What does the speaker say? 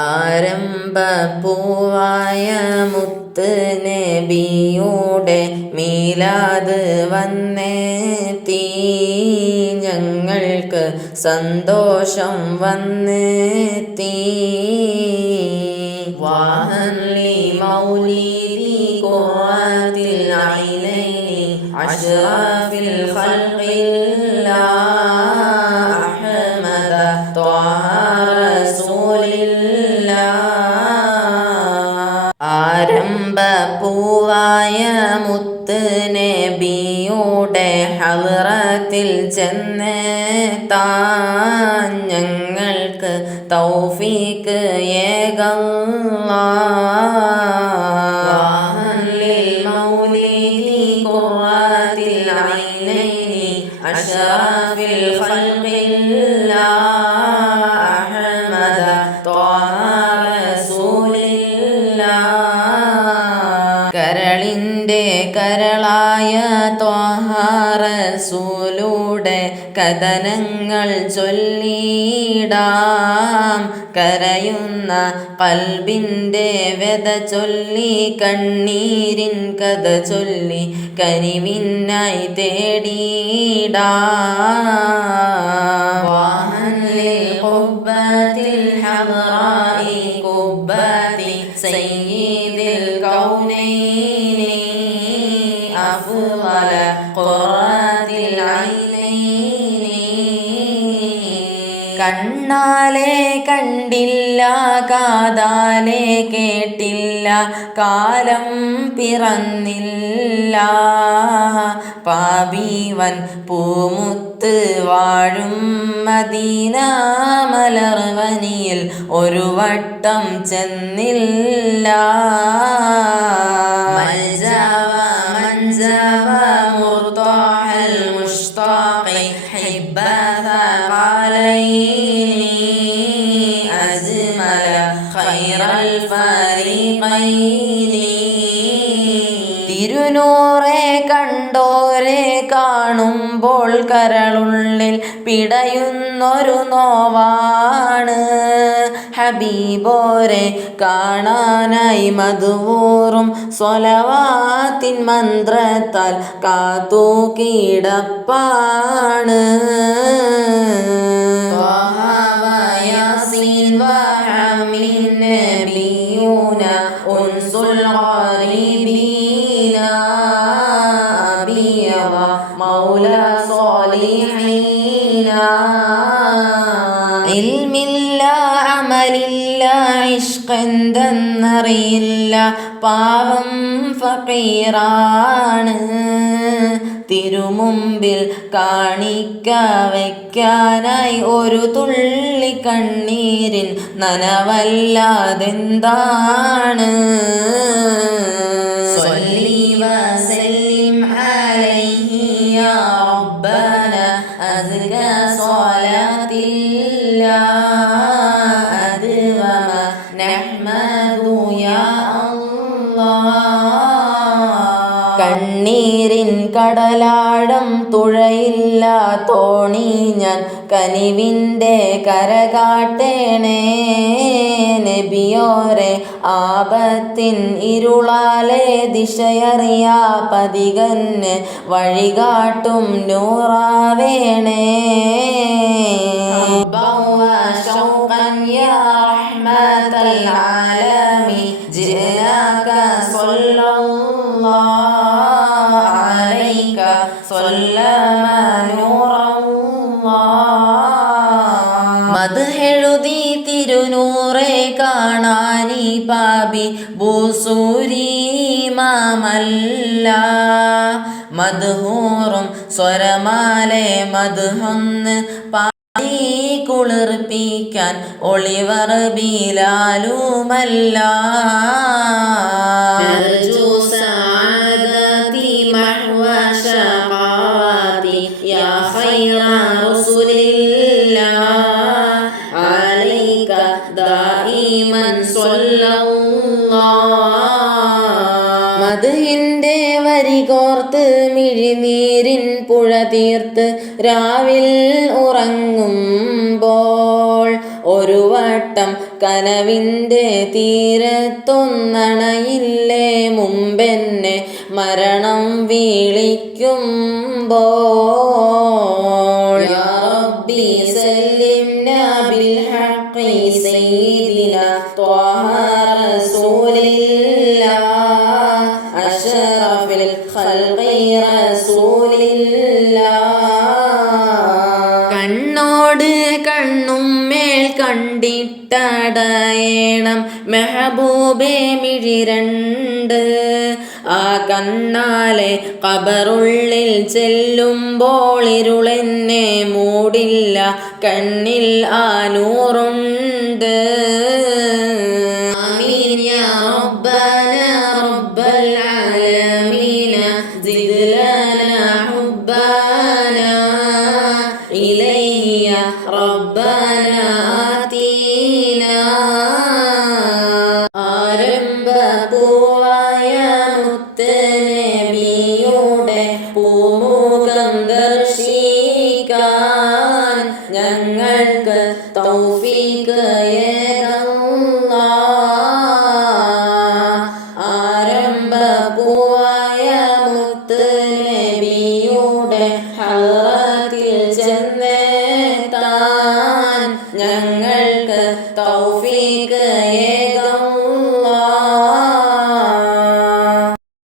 ആരംഭപ്പൂവായ മുത്ത് നബിയുടെ മീലാദ് വന്നെത്തി, ഞങ്ങൾക്ക് സന്തോഷം വന്നെത്തി. വാഹൻ ലി മൗലിദി ഖുർറത്തിൽ ഐനൈനി അശ്റഫിൽ ഖൽഖില്ലാഹ് അഹ്മദ ത്വാഹ ആരംഭപ്പൂവായ മുത്ത് നബിയുടെ ഹളറത്തിൽ ചെന്നെത്താൻ ഞങ്ങൾക്ക് തൗഫീക്ക് ഏകല്ലാഹ്. ലിൽ മൗലിദി ഖുർറത്തിൽ ഐനൈനി അശ്റഫിൽ ഖൽഖില്ലാഹ് അഹ്മദ ത്വാഹ കരളിൻ്റെ കരളായ ത്വാഹ റസൂലുടെ കഥനങ്ങൾ ചൊല്ലിടാം. കരയുന്ന ഖൽബിൻ്റെ വ്യത ചൊല്ലി, കണ്ണീരിൻ കഥ ചൊല്ലി കനിവിനായി തേടിടാം. വാഹൻ ലിൽ ഖുബ്ബത്തിൽ ഹംറാഇ ഖുബ്ബത്തി സയ്യിദിൽ കൗനൈനി അഫ്ളല ഖുർറത്തിൽ ഐനൈനി. കണ്ണാലെ കണ്ടില്ല, കാതാലെ കേട്ടില്ല, കാലം പിറന്നില്ല, പാപിവൻ പൂമുത്ത് വാഴും മദീന മലർവനിയിൽ ഒരു വട്ടം ചെന്നില്ല. മൻജവ മുർതാഹൽ മുഷ്താഖി ഹിബ്ബത ഖലൈനി അജ്മല ഖൈറൽ ഫരീഖൈനി. തിരുനൂറെ കണ്ടോരെ കാണുമ്പോൾ കരളുള്ളിൽ പിടയുന്നൊരു നോവാണ്. ഹബീബോരെ കാണാനായി മധുവൂറും സ്വലവാത്തിൻ മന്ത്രത്താൽ കാത്തു കിടപ്പാണ്. ഇൽമില്ല, അമലില്ല, ഇഷ്കെന്തെന്നറിയില്ല, പാവം ഫഖീറാണ്. തിരുമുമ്പിൽ കാണിക്ക വയ്ക്കാനായി ഒരു തുള്ളി കണ്ണീരിൻ നനവല്ലാതെന്താണ്. സ്വല്ലി വസല്ലിം അലൈഹി യാ റബ്ബന അസ്ക സ്വലാത്തില്ലാഹ് അദ്വമ നഹ്മദു യാ അല്ലാഹ്. കണ്ണീരിൻ കടലാഴം തുഴയില്ല തോണി ഞാൻ, കനിവിൻ്റെ കരകാട്ടേണേ നബിയോരെ. ആപത്തിൻ ഇരുളാലെ ദിശയറിയാ പതികന് വഴികാട്ടും നൂറാവേണേ. ശൗഖൻ യാ റഹ്മത്തൽ ആലമി ജിനാക സ്വല്ലല്ലാഹു അലൈക സ്വല്ലമ നൂറല്ലാഹ്. മദ്ഹെഴുതി തിരുനൂറെ കാണാനി പാപി ഭൂസൂരീമല്ല. മദ്ഹൂറും സ്വരമാലെ മദ്ഹൊന്ന് പാടി കുളിർപ്പിക്കാൻ ഒളിവർ ബിലാലുമല്ല. മദ്ഹിന്റെ വരികോർത്ത് മിഴിനീരിൻ പുഴ തീർത്ത് രാവിൽ ഉറങ്ങുമ്പോൾ ഒരു വട്ടം കനവിൻ്റെ തീരത്തൊന്നണയില്ലേ മുമ്പെന്നെ മരണം വിളിക്കുമ്പോൾ. യാ റബ്ബി സല്ലിംനാ ബിൽ ഹഖി സയ്യിദിനാ ത്വാഹ റസൂലില്ലാഹ് അഷ്റഫിൽ ഖൽഖി റസൂലില്ലാഹ്. കണ്ണോട് കണ്ണും മേൽ കണ്ടിട്ടടയണം മെഹബൂബേ മിഴി രണ്ട്. ആ കണ്ണാലെ ഖബറുള്ളിൽ ചെല്ലുമ്പോൾ ഇരുളെന്നെ മൂടില്ല, കണ്ണിൽ ആ നൂറുണ്ട്. ആമീൻ യാ റബ്ബന റബ്ബൽ ആലമീന സിദ് ലനാ ഹുബ്ബന ഇലൈഹി യാ റബ്ബന ആതീനാ. ആരംഭപ്പൂവായ മുത്ത് നബിയുടെ പൂമുഖം ദർശിക്കാൻ ഞങ്ങൾക്ക് തൗഫീഖ് ഏകല്ലാഹ്. ആരംഭപ്പൂവായ മുത്ത് നബിയുടെ ഹളത്തിൽ ചെന്നെത്താൻ ഞങ്ങൾ